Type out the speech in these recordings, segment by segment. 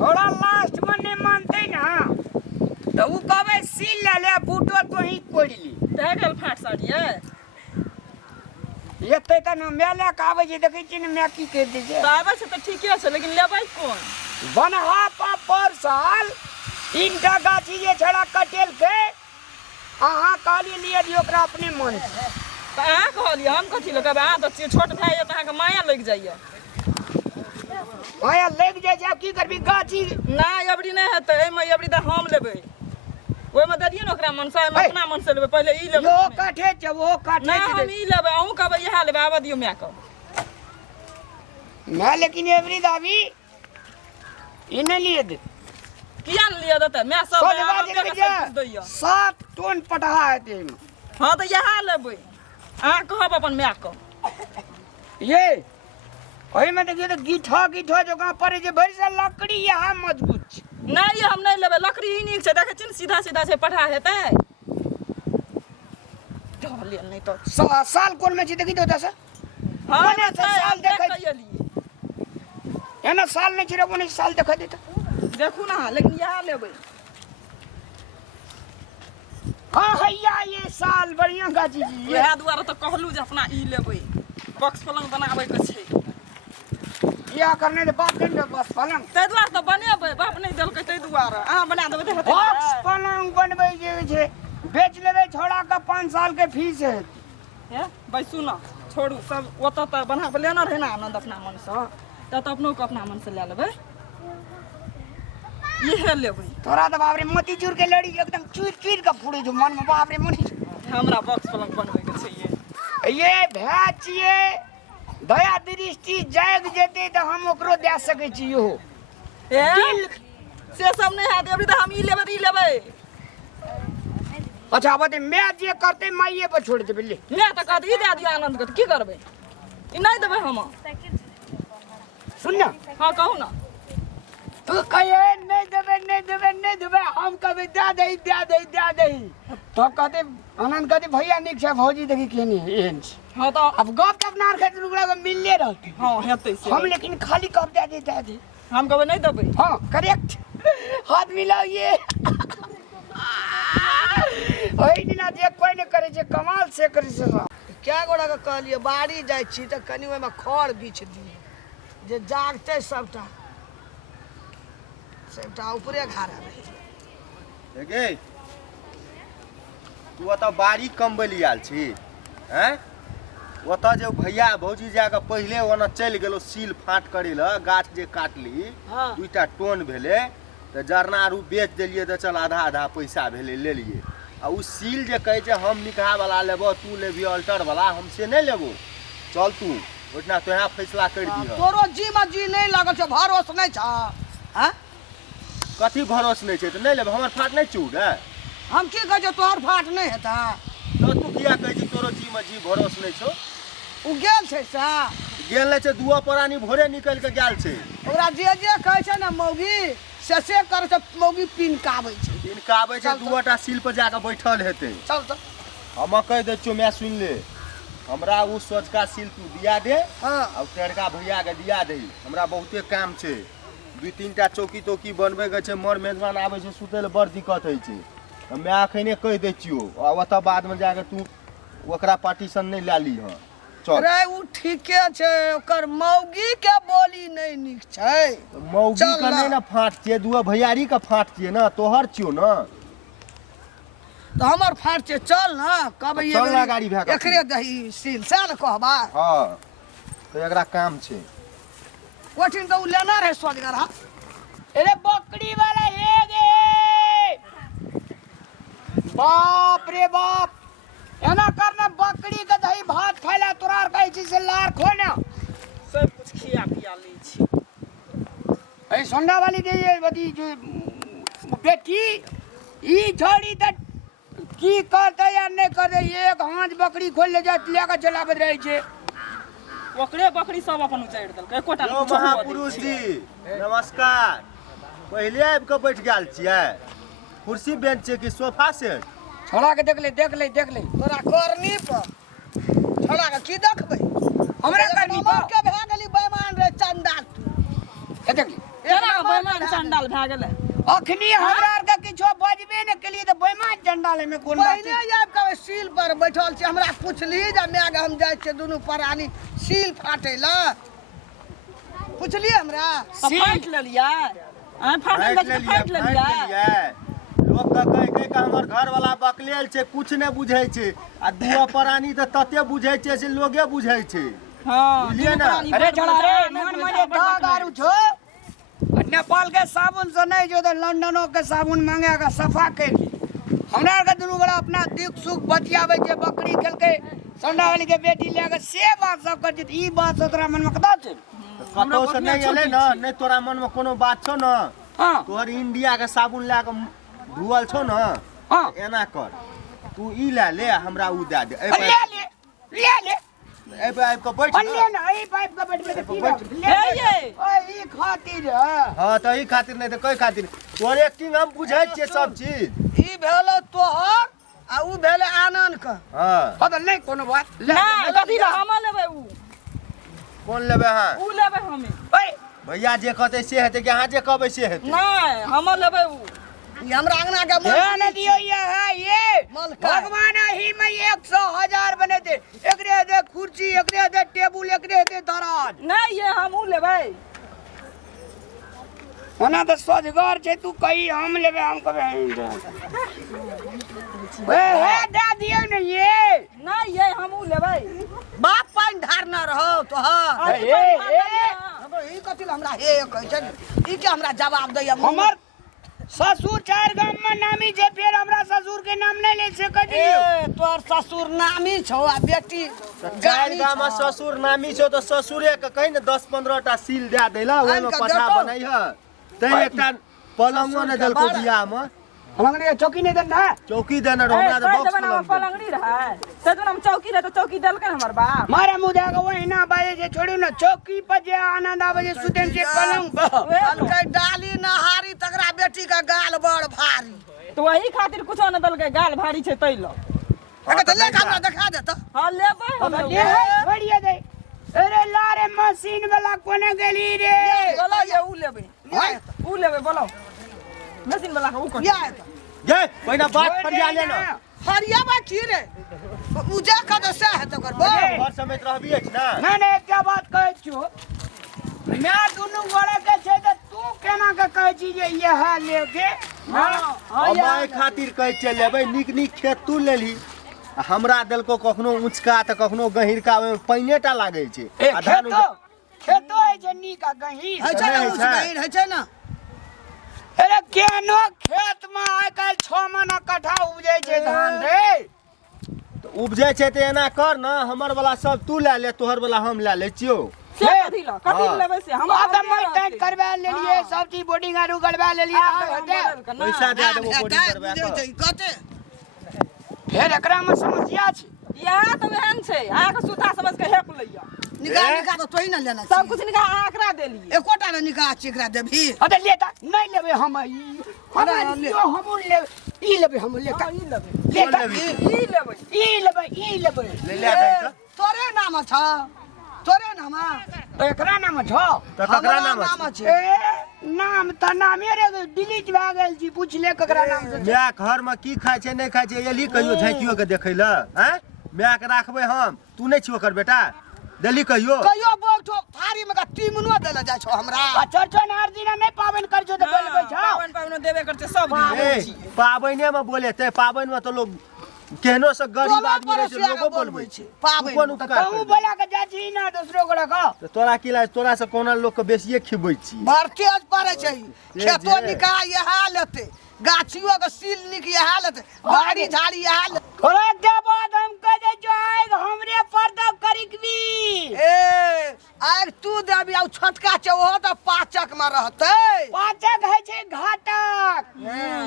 छोड़ा लास्ट में नहीं मानते ना तो वो कबे सील ले ले बूटो तो ही कोड़ ली दे गेल फाट साड़िए ये तो ना मेले कावे जे देखै छी न मैं की कह दे जे आबै से त ठीके छै लेकिन लेबै कोन बनहा पर साल तीनटा गाछी जे छड़ा कटेल के अहाँ कहली लिए दियो ओकरा अपने मन से त अहाँ कहलिए हम कथि ल कहबै अहाँ त छोट भाई है त अहाँ के माया लग जाइए माया लग जाय छै की करबी गाछी नहीं अबरी नहीं हेतै एमे अबरी त हम लेबै ओइ में ददियो न ओकरा मन से हम अपना मन से लेबै पहिले ई लेबै यो काठे छै वो काठे नहीं छै हम ई लेबै अहूँ कहबै इएह लेबै आबऽ दियौ माय के मैं लेकिन एवरी दावी इने लिए दे किया न लिया देतै मैं सब दैया 7 टन पटहा हेतै हां त इएह लेबै अहाँ कहब अपन माय के ये ओहि में देखिए तो गीठा जगह पर जे भरि से लकड़ी यहाँ मजबूत छै नहीं हम नहीं लेबै लकड़ी ही नीक छै देखै छी न सीधा सीधा छै पठा हेतै ढलिए नहीं तो साल कोन में छी देखि दो दस हां मने छै साल देख देखै के एलिए एना साल नहीं छी रे कोन साल देखा देता देखू ना लेकिन इएह लेबै हां हैया ये साल बढ़िया गाछी जी इएह दुआरे त कहलू जे अपना ई लेबै बक्स पलंग बनाबै के छै या करने दे बाप दिन बस पलंग तै दुआरे त बनेबै बाप नहीं देलकै तै दुआरे अहाँ बना देबै त हेतै बॉक्स पलंग बनबै जे छै बेच लेबै छोड़ा का 5 साल के फीस है हे बैसू ना छोड़ू सब ओतऽ त बना के लेना रहे ना आनंद अपना मन से त अपनो के अपना मन से ले लेबै इहे लेबै तोरा तो बाप रे मोतीचूर के लड़ी एकदम चूर के फुड़े जो मन में बाप रे मुनी हमरा बक्स पलंग बनबै के छै ये भै छिए दया दृष्टि जाग जेते तो हम ओकरो दे सकै छी यो दिल से सब नहीं है अभी तो हम ई लेबै अच्छा बते मैं जे करते माइए पर छोड़ देबे ले मैं त कहत ई दे दियो आनंद के की करबै ई नहीं देबै हम सुन ना हां कहू ना तू कहे नहीं देबे हम कभी दे दे तो कहते आनंद कहते भैया निक छै भौजी देखी केनी एन हां तो अब गप तब नार खेत लुगड़ा के मिलले रहते हां हेतै से हम लेकिन खाली कब दे दे हम कहबै नहीं देबै हां करेक्ट हाथ मिलाओ ये ओइ दिना जे कोई ने करे छै कमाल से करे छै क्या गोड़ा के कहलिए बाड़ी जाय छी त कनी ओइ में खड़ बीछ दिए जे जागते सबटा ऊपरे घारा रहे गे तू ओतऽ बाड़ी कमबैली आयल छी हैं ओतऽ जे भैया भौजी जाके पहिले ओना चलि गेलो सील फाट करे ल गाछ जे काटली हाँ। 2टा टोन भेले त जरना आरू बेच देलिए त चल आधा आधा पैसा भेले ले लिए आ उ सील जे कहे छै हम निकाह वाला लेबो तू लेबी अल्टर वाला हम से नहीं लेबो चल तू ओतना तोहा फैसला कर दिह तोरो जी में जी नहीं लगल छ भरोस नहीं छ हां कथी भरोस नहीं छै त नहीं लेबो हमर फाट नहीं चूड़ है हम की कह जे तोहर फाट नहीं हेता तो तू किया कहे छी तोरो जी में जी भरोस नहीं छौ उ गेल छै सा गेल नहीं छै दुआ परानी भोरे निकल के गेल छै ओकरा जे कहे छै ना मौगी से करे छै मौगी पिनकाबै छै पिनकाबै छै दुआटा सील पर जाके बैठल हेतै चल हम कह दे छियो मैं सुन ले हमरा उ सोचका सील तू दिया दे हां और टेड़का भैया के दिया दे हमरा बहुते काम छै 2-3टा चौकी तौकी बनबै के छै मर मेजबान आबै छै सुतै ले बड़ दिक्कत होइ छै मैं अखने कह दे छियो आ ओतऽ बाद में जाके तू ओकरा पार्टीशन नहीं ला ली ह चल अरे उ ठीके छै ओकर मौगी के बोली नहीं निक छै मौगी चल का ना। नहीं ना फाट छिए दुआ भैयारी का फाट छिए ना तोहर छियो ना तो हमर फाट छै चल ना कहबै चल ना गाड़ी भए के। एकरे दही सील से न कहबा हां तो एकरा काम छै ओठिन तो उ लेना रहे सोजगर हां अरे बकरी वाला ये गे बाप रे बाप एना करना बकरी के दही भात खाइला तोरार कहै छी से लार खोना सब कुछ खिया पिया लै छी ए सोंडा वाली दे ये बदी जो बेटी ई छोड़ी त की करते या नहीं करे एक हाथ बकरी खोल ले जा लेके चलाबत रहे छे ओकरे बकरी सब अपन उचारि देलकै एकोटा यो महापुरुष जी नमस्कार पहले आबि के बैठ गेल छियै कुर्सी बेंच छै कि सोफा सेट छोड़ा के देख ले तोरा करनी पर छोड़ा के की देखबै हमरा करनी पर के भए गेली बेईमान रे चंदा तू ए देख ले केना बेईमान चंडाल भए गेलै अखनी हमरा आर के किछो बजबे ने केलिए त बेईमान चंडाल में कोन बात पहिने आबि कऽ सील पर बैठल छी हमरा पुछली जे माय हम जाइ छियै दुनू प्राणी सील फाटै लए पुछलिए हमरा फाइट लेलियै फाइट लेलियै लोग तऽ कह के हमर घर वाला बकलेल छै कुछ नहि बुझै छै आ दुआ प्राणी तऽ तते बुझै छै से लोगे बुझै छै हाँ बुझलिए ना अरे चला रे मन मने दाग आरू छो नेपाल के साबुन से नहीं जो तो लंदनो के साबुन मांगे का सफा कर ली हमरा आर के दुनू बड़ा अपना दुख सुख बतियावे छै बकरी खेल के संडा वाली के बेटी ले के से बात सब कर ई बात तोरा मन में कदा छै कतौ से नहीं एले ना नहीं तोरा मन में कोनो बात छौ ना हां तोहर इंडिया के साबुन ला के धुअल छौ ना हां एना कर तू ई ले हमरा उ दे दे ए ले ए पे आब के बैठ ले ना ई पाइप का बैठ में बैठ। ले ओए ई खातिर हां त ई खातिर नहीं त कई खातिर तोर एक्टिंग हम बुझै छियै सब चीज ई भेलो तोहर आ उ भेले आनंद के हां बदल नहीं कोनो बात नहीं कथी ला हम लेबै उ कौन लेबे हां उ लेबै हमें ओए भैया जे कहते से हेते कि अहाँ जे कहबै से हेते नहीं हम लेबै उ ई हमरा अंगना के ध्यान दियो ये मलका। भगवान ही में 100,000 बने थे एकरे दे कुर्सी एकरे दे टेबुल एकरे दे दराज नहीं ये हम उ लेबै ओना तो सोजगार छै तू कही हम लेबे हम कबे हे दे दियो ने ये नहीं ये हम उ लेबै बाप पानी धारना रहो तोहर ए ई कथि ला हमरा हे कहै छै ई के हमरा जवाब दैया हमर ससुर चार गांव में नामी छै फिर हमरा ससुर के नाम नहीं ले सकै दियो ए तोर ससुर नामी छौ आ बेटी चार गाम में ससुर नामी छौ तो ससुरे के कहि ने 10-15 टा सील दे देला ओइ में पठा बनई है तै एकटा पलंगो ने देलको बियाह में हमरे चौकी नहीं देना चौकी देना रहो हमरा तो बॉक्स पलंग पलंगड़ी रहै से तो हम चौकी रहे तो चौकी देलकै हमर बाप मारे मुंह दे के वही ना बाजे जे छोड़ू ना चौकी पर जे आनंद आवे जे सुतन से पलंग पर कहलकै डाली नहारी तकरा बेटी का गाल बड़ भारी तो वही खातिर कुछो न देलकै गाल भारी छै तै ल अगर त ले हमरा देखा दे त हां लेबै हम ले बढ़िया दे अरे लारे मशीन वाला कोने गेली रे बोलो ये उ लेबै बोलो मशीन वाला उ कर या गे पहिना बात फरिया लेना हरिया बा की रे उजा का तो से है तो करबो घर समेत रहबिए छ ना नहीं नहीं क्या बात कहै छियो मैं दुनु गोड़े के छै त तू केना के कहै छी जे ये है लेके हम एहि खातिर कहै छियै लेबै नीक नीक खेत तू लेली आ हमरा देलको कखनो ऊंचका त कखनो गहिरका ओइ में पाइनेटा लागै छै आ धान खेतो है जे नीक आ गही है छै ना उस गहिर है छै ना अरे केनो खेत में आइ काल 6 महीना कट्ठा उपजै छै धान रे त उपजै छै त एना कर न हमर वाला सब तू ले ले तोहर वाला हम ले ले छियो से कथी लेबै से हम आदम मैं टाइट करवा लेलिए सब चीज बोर्डिंग आरू करवा लेलिए पैसा दे देबो बोर्डिंग करबा के कते फिर एकरा में समस्या छै यहाँ तो एहन छै आके सुता समझ के हेप लइया निकाह तो तोही ना लेना सब कुछ निकाह आकरा देलिए एकोटा ने निकाह चिकरा देभी अरे लेता नहीं लेबे हम हम ले ई लेबे हम लेता ई लेबै लेता ई लेबै ई लेबे ले ले दे तोरे नाम छ तोरे नाम तो एकरा नाम छ त ककरा नाम छै ए नाम त नामे रे डिलीट भए गेल छी पूछ ले ककरा नाम से मैं घर में की खाय छै नहीं खाय छै एली कहियो झांकियो के देखै ल हैं मैं के राखबे हम तू नहीं छियो कर बेटा देली कहियो कहियो बोलठो थारी में का तीमनो देले जाय छो हमरा आ चरचन हर दिन नहीं पावन कर जो तो बोलबे छ पावन देबे करते सब ए पाबैने में बोले ते पाबैन में तो लोग केहनो से गरीब आदमी रहे छै लोगो बोलबै छै पाबैन कोन उपकार तू बोला के जा छी ना दूसरो को रखो तो तोरा की लाज तोरा से कोना लोग के बेसिए खिबै छी भरतेज पड़े छै खेतो निकाह यहा लेते गाछियो के सील निक यहा लेते बाड़ी झाड़ी यहा लेते थोड़ा के बाद हम कह दे जो आए हमरे पर्दा करिकबी ए आग तू देबी आ छोटका छै ओहो त पाचक में रहते पाचक है छे घाटक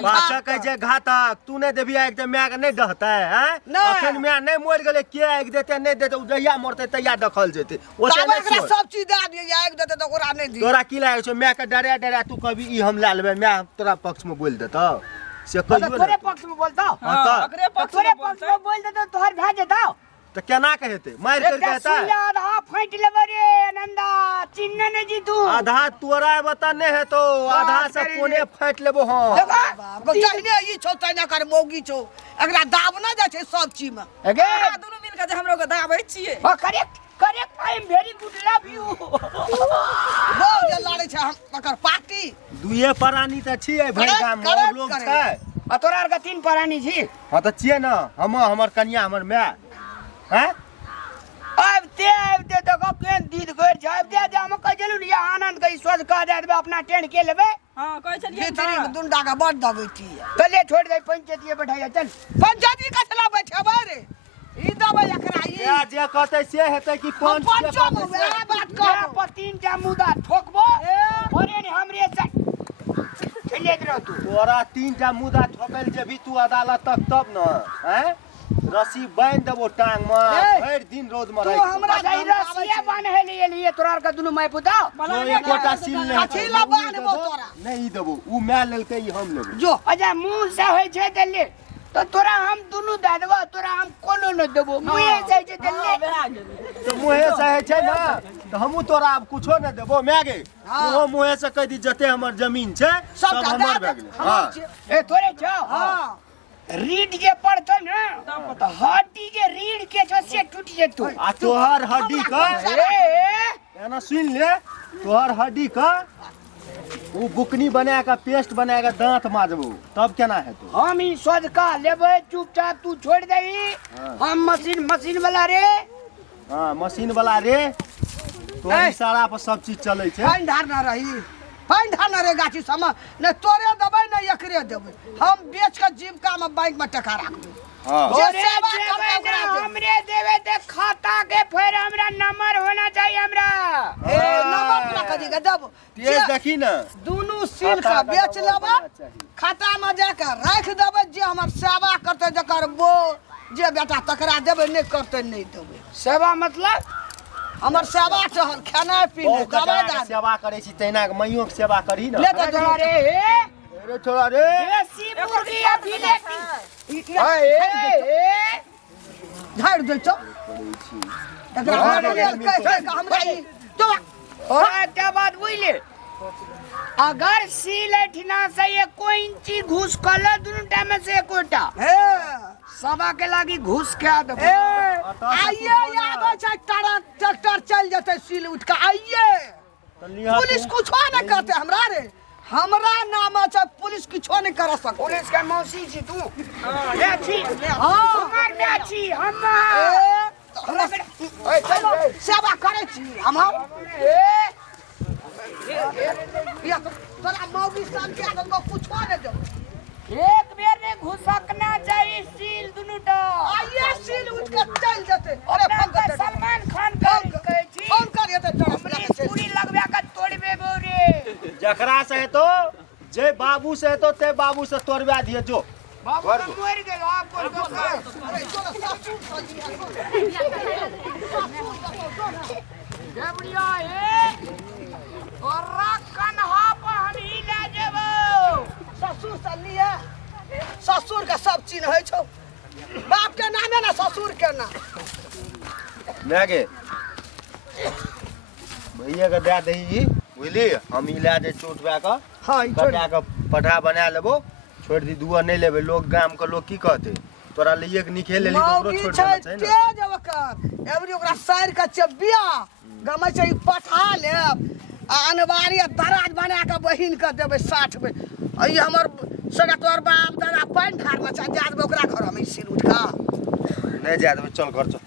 पाछा कहै छै घातक तू नहीं देबी आग ते मैं के नहीं डहतै हैं नहीं। अखन मैं नहीं मोर गेले के आग देते नहीं देते उ जहिया मरते तहिया दखल जेते ओसे तब नहीं एकरा छोड़। सब चीज दे दिए आग देते तो ओकरा नहीं दी तोरा की लागे छौ मैं के डरे डरे तू कभी ई हम ला लेबे मैं तोरा पक्ष में बोल देता से कहियो तोरे ना पक्ष में बोलता हां त एकरे पक्ष तोरे में पक्ष में बोल दे तो तोहर भे जेता तो केना के हेतै मार कर के हेतै आधा फाइट लेबे रे नंदा चिन्ह ने जीतू आधा तोरा बता ने हेतो आधा से कोने फाइट लेबो हम देखो जहने ई छौ तने कर मौगी छौ एकरा दाब ना जा छै सब चीज में अगे दुनू मिल के जे हमरो के दाबै छियै correct correct I am very good love you वो जे लड़े छै हम एकर पार्टी दुए प्राणी त छियै भरि गाम में और लोग छै आ तोरा आर के 3 प्राणी छी हां त छियै न हम हमर कन्या हमर माय हैं अब ते तो केन दीद कर छै अब दे हम कह चलू लिया आनंद के सोच का दे देबे अपना टेंट के लेबे हां कहै छलियै भीतरी में दुंडा के बड़ दबै छी चले छोड़ दे पंचायती बैठाया चल पंचायती कथला बैठेबे रे ई दबै एकरा ई जे कहतै से हेतै कि हम पंचो में वएह बात कहबो पर 3टा मुदा ठोकबो ओरे ने हमरे चले रह तू तोरा 3टा मुदा ठोकल जेबी तू अदालत तक तब न हैं रस्सी बांध देबो टांग में भरि दिन रोज में तू रह हमरा रसिया बांधे लिए तोरा आर के दुनु माय पुता जो एकोटा सील नहीं कथी ला बांधबो तोरा नहीं देबो उ मैं लेलकै ई हम लेबो जो अच्छा मुंह से होय छै देले तो तोरा हम दुनु दे देबो तोरा हम कोनो न देबो मुंह से छै देले तो मुहे से है छै ना तो हमहू तोरा अब कुछो न देबो मागे तू मुहे से कह दी जते हमर जमीन छै सब हमर भए गेलै हां ए तोरे छौ हां रीढ़ जे पड़तो न तो हड्डी जे रीढ़ के छौ से टूट जेतो आ तोहर हड्डी का एना सुन ले तोहर हड्डी का उ बुकनी बना के पेस्ट बना के दांत माजबो तब केना हेतौ हम ई सोचका लेबै चुपचाप तू छोड़ दही हम मशीन वाला रे हां मशीन वाला रे तोहर इशारा पर सब चीज चलै छै पाइन ढारना रही पाइन ढारना रे गाछी सम न तोरे देबै न एकरे देबै हम बेच के जीविका में बैंक में टका राखबै हां जे ओरे सेवा देबै करबै ना, ओकरा देबै। हमरे देवे ते खाता के फिर हमरा नंबर होना चाहिए हमरा ए नंबर तोरा कथी के देबो तेज देखी न दुनू सील के बेच लेबै खाता में जाके राख देबै जे हमर सेवा करतै जकर बो जे बेटा तकरा देबै नहीं करतै नहीं देबै सेवा मतलब हमर सेवा चहल खेनाइ पीनाइ दवाइ दारू सेवा करै छी तहिना के मैयो के सेवा करी न ले तो तोरा रे रे छोड़ा रे देसी मुर्गी अभी लेती ए झाड़ दे छौ एकरा हमरा लेल कहै छै कि हमरा ई तो और एकटा बात बुझले अगर सीलठना से ये कोई इंची घुस कल दुनु टाइम में से कोटा हे सभा के लागी घुस के दब ए आइए आबै छै ट्रैक्टर चल जेतै सील उठ के आइए पुलिस कुछो नहीं करते हमरा रे हमरा नाम छै पुलिस कुछो नहीं कर सकते पुलिस के मौसी छी तू ले छी हां हमर ले छी हम हमरा ओए चल सेवा करै छी हम ए या तोरा मौगी सन के आदमी कुछो नहीं दे एक बेर ने घुसकना चाहिए सील दुनु टा आइए सील उठ के चल जेतै अरे फोन कर सलमान खान कहै छी फोन कर एतै हमरी पूरी लगबा के तोड़बे बोरे जकरा से हेतो जे बाबू से हेतो ते बाबू से तोड़वा दिए जो बाबू तो मर गेल आपको अरे तोरा सासू जबरिया ए और कन्हा पर हम ही ले जेबो ससुर से लिए ससुर के सब चीज है छौ बाप के नामे ना ससुर के ना मागे भैया के दे दही बुझली हम ई ले जे चोटवा के हां कटा के पठा बना लेबो छोड़ दी दुआ नहीं लेबे लोग गाम के लोग की कहते तोरा लिए के निखेल लेली ओकरो मौगी छोड़ छै देना चाहिए तेज ओकर एवरी ओकरा साइर के चबिया गमै छै ई पठा लेब आ अनवारी दराज बना के बहिन के देबै 60 में ई हमर सगा तोर बाप दादा पाइन ढारना छै जा देबै ओकरा घर में सिर उठ का नहीं जा देबे चल घर चल